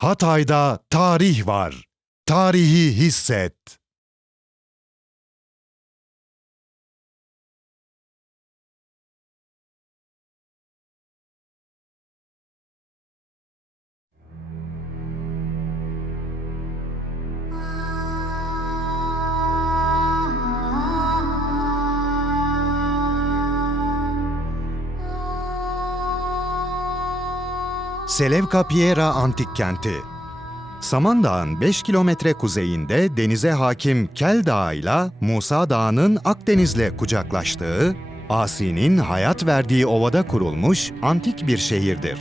Hatay'da tarih var. Tarihi hisset. Selevka Piera Antik Kenti Samandağ'ın 5 kilometre kuzeyinde denize hakim Kel Dağı ile Musa Dağı'nın Akdeniz'le kucaklaştığı, Asi'nin hayat verdiği ovada kurulmuş antik bir şehirdir.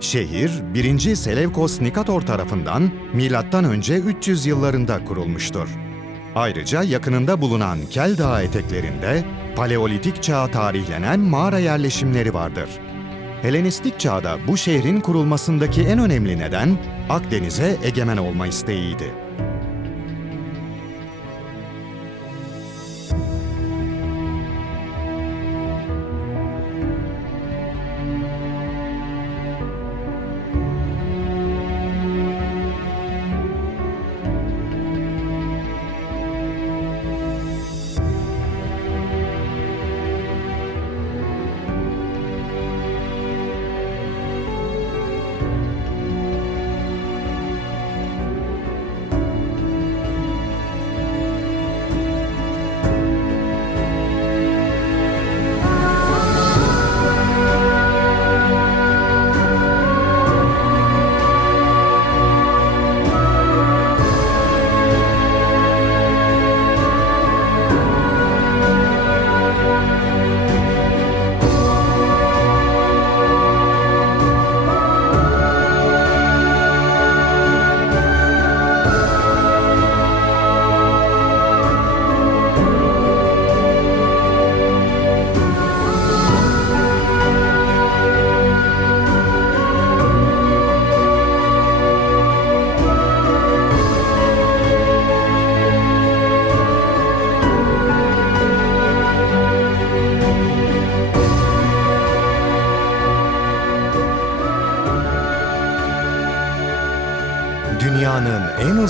Şehir 1. Selevkos Nikator tarafından M.Ö. 300 yıllarında kurulmuştur. Ayrıca yakınında bulunan Kel Dağı eteklerinde Paleolitik çağa tarihlenen mağara yerleşimleri vardır. Helenistik çağda bu şehrin kurulmasındaki en önemli neden Akdeniz'e egemen olma isteğiydi.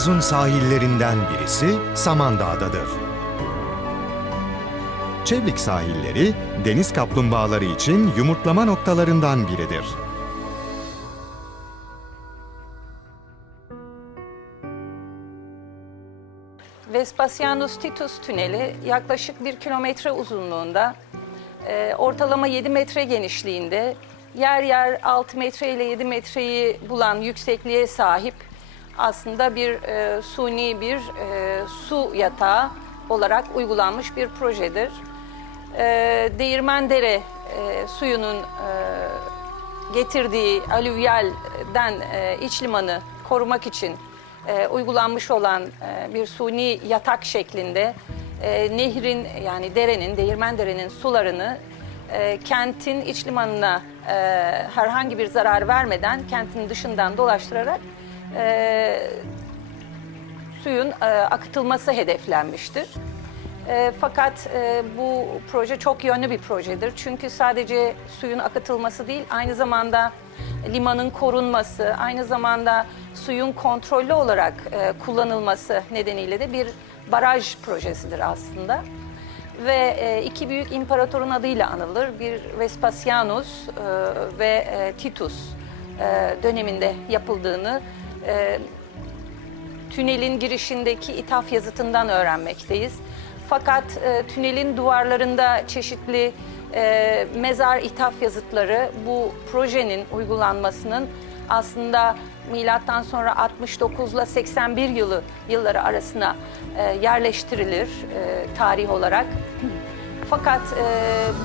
Uzun sahillerinden birisi Samandağ'dadır. Çevlik sahilleri deniz kaplumbağaları için yumurtlama noktalarından biridir. Vespasianus Titus Tüneli yaklaşık bir kilometre uzunluğunda, e, ortalama 7 metre genişliğinde, yer yer 6 metre ile 7 metreyi bulan yüksekliğe sahip aslında bir e, suni bir e, su yatağı olarak uygulanmış bir projedir. E, Değirmendere e, suyunun e, getirdiği alüvyalden e, iç limanı korumak için e, uygulanmış olan e, bir suni yatak şeklinde e, nehrin yani derenin, değirmen derenin sularını e, kentin iç limanına e, herhangi bir zarar vermeden kentin dışından dolaştırarak e, suyun e, akıtılması hedeflenmiştir. E, fakat e, bu proje çok yönlü bir projedir. Çünkü sadece suyun akıtılması değil, aynı zamanda limanın korunması, aynı zamanda suyun kontrollü olarak e, kullanılması nedeniyle de bir baraj projesidir aslında. Ve e, iki büyük imparatorun adıyla anılır. Bir Vespasianus e, ve e, Titus e, döneminde yapıldığını e, tünelin girişindeki ithaf yazıtından öğrenmekteyiz. Fakat e, tünelin duvarlarında çeşitli e, mezar ithaf yazıtları bu projenin uygulanmasının aslında milattan sonra 69 ile 81 yılı yılları arasına e, yerleştirilir e, tarih olarak. Fakat e,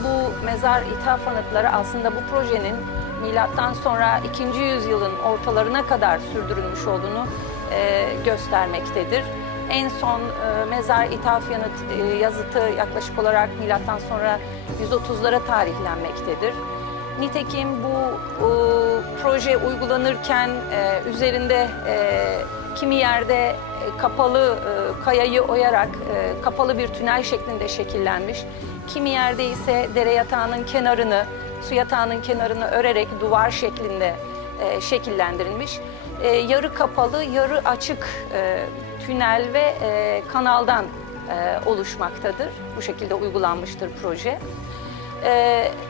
bu mezar ithaf anıtları aslında bu projenin milattan sonra 2. yüzyılın ortalarına kadar sürdürülmüş olduğunu e, göstermektedir. En son e, mezar ithaf yanıt e, yazıtı yaklaşık olarak milattan sonra 130'lara tarihlenmektedir. Nitekim bu e, proje uygulanırken e, üzerinde e, kimi yerde e, kapalı e, kayayı oyarak e, kapalı bir tünel şeklinde şekillenmiş. Kimi yerde ise dere yatağının kenarını, su yatağının kenarını örerek duvar şeklinde şekillendirilmiş. Yarı kapalı, yarı açık tünel ve kanaldan oluşmaktadır. Bu şekilde uygulanmıştır proje.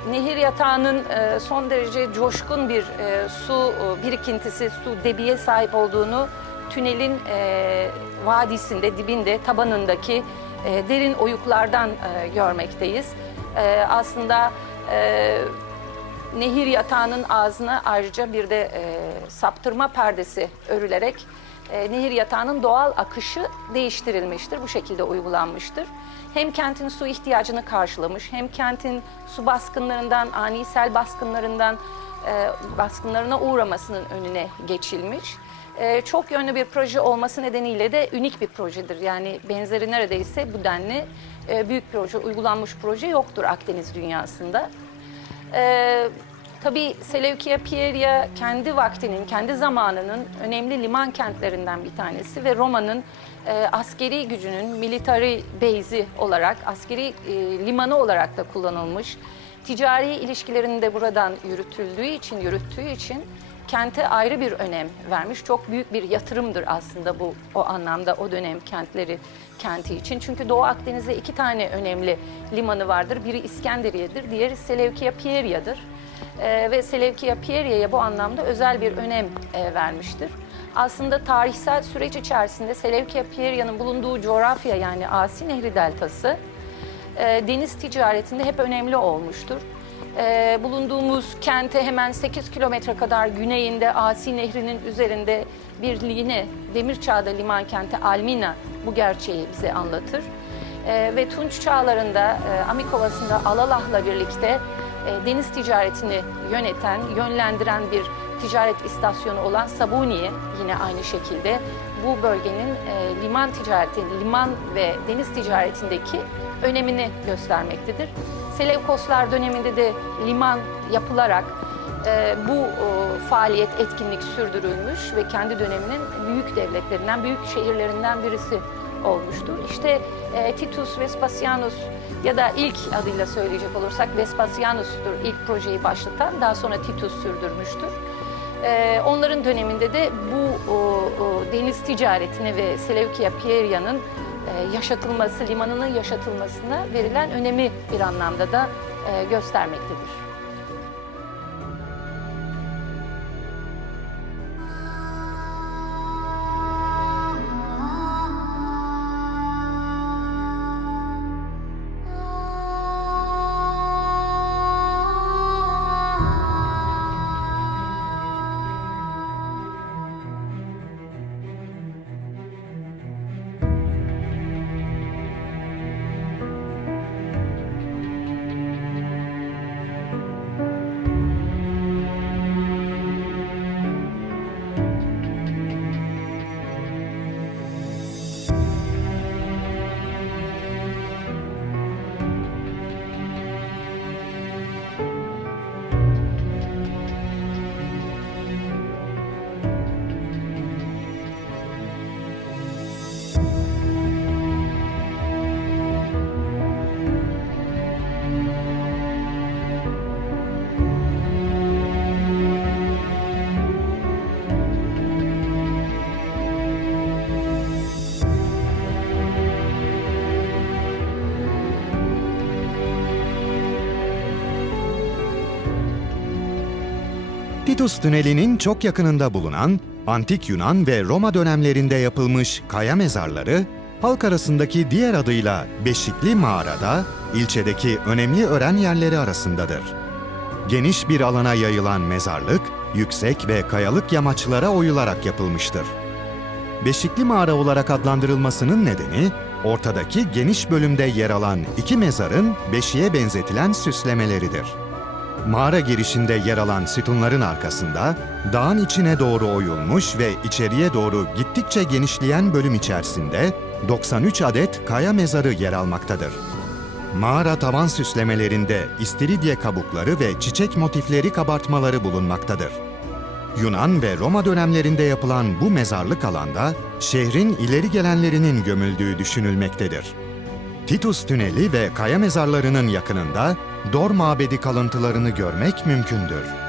Nehir yatağının son derece coşkun bir su birikintisi, su debiye sahip olduğunu tünelin e, vadisinde, dibinde, tabanındaki e, derin oyuklardan e, görmekteyiz. E, aslında e, nehir yatağının ağzına ayrıca bir de e, saptırma perdesi örülerek e, nehir yatağının doğal akışı değiştirilmiştir. Bu şekilde uygulanmıştır. Hem kentin su ihtiyacını karşılamış, hem kentin su baskınlarından, ani sel baskınlarından e, baskınlarına uğramasının önüne geçilmiş. E, çok yönlü bir proje olması nedeniyle de unik bir projedir. Yani benzeri neredeyse bu denli e, büyük proje, uygulanmış proje yoktur Akdeniz dünyasında. Ee, tabii Seleukia Pieria kendi vaktinin, kendi zamanının önemli liman kentlerinden bir tanesi ve Roma'nın e, askeri gücünün military base'i olarak, askeri e, limanı olarak da kullanılmış. Ticari ilişkilerini de buradan yürütüldüğü için, yürüttüğü için kente ayrı bir önem vermiş. Çok büyük bir yatırımdır aslında bu o anlamda o dönem kentleri kenti için. Çünkü Doğu Akdeniz'de iki tane önemli limanı vardır. Biri İskenderiye'dir, diğeri Seleukia Pieria'dır. Ee, ve Seleukia Pieria'ya bu anlamda özel bir önem e, vermiştir. Aslında tarihsel süreç içerisinde Seleukia Pieria'nın bulunduğu coğrafya yani Asi Nehri Deltası e, deniz ticaretinde hep önemli olmuştur. E, bulunduğumuz kente hemen 8 kilometre kadar güneyinde Asi Nehri'nin üzerinde bir line, demir çağda liman kenti Almina bu gerçeği bize anlatır. E, ve Tunç çağlarında e, Amik Ovası'nda Alalah'la birlikte e, deniz ticaretini yöneten, yönlendiren bir ticaret istasyonu olan Sabuniye yine aynı şekilde bu bölgenin e, liman ticareti, liman ve deniz ticaretindeki önemini göstermektedir. Seleukoslar döneminde de liman yapılarak e, bu e, faaliyet, etkinlik sürdürülmüş ve kendi döneminin büyük devletlerinden, büyük şehirlerinden birisi olmuştur. İşte e, Titus Vespasianus ya da ilk adıyla söyleyecek olursak Vespasianus'tur ilk projeyi başlatan, daha sonra Titus sürdürmüştür. E, onların döneminde de bu o, o, deniz ticaretine ve Seleukia Pieria'nın e, yaşatılması, limanının yaşatılmasına verilen önemi bir anlamda da e, göstermektedir. Titus Tüneli'nin çok yakınında bulunan Antik Yunan ve Roma dönemlerinde yapılmış kaya mezarları, halk arasındaki diğer adıyla Beşikli Mağarada, ilçedeki önemli öğren yerleri arasındadır. Geniş bir alana yayılan mezarlık, yüksek ve kayalık yamaçlara oyularak yapılmıştır. Beşikli Mağara olarak adlandırılmasının nedeni, ortadaki geniş bölümde yer alan iki mezarın beşiğe benzetilen süslemeleridir. Mağara girişinde yer alan sütunların arkasında dağın içine doğru oyulmuş ve içeriye doğru gittikçe genişleyen bölüm içerisinde 93 adet kaya mezarı yer almaktadır. Mağara tavan süslemelerinde istiridye kabukları ve çiçek motifleri kabartmaları bulunmaktadır. Yunan ve Roma dönemlerinde yapılan bu mezarlık alanda şehrin ileri gelenlerinin gömüldüğü düşünülmektedir. Titus Tüneli ve kaya mezarlarının yakınında Dor Mabedi kalıntılarını görmek mümkündür.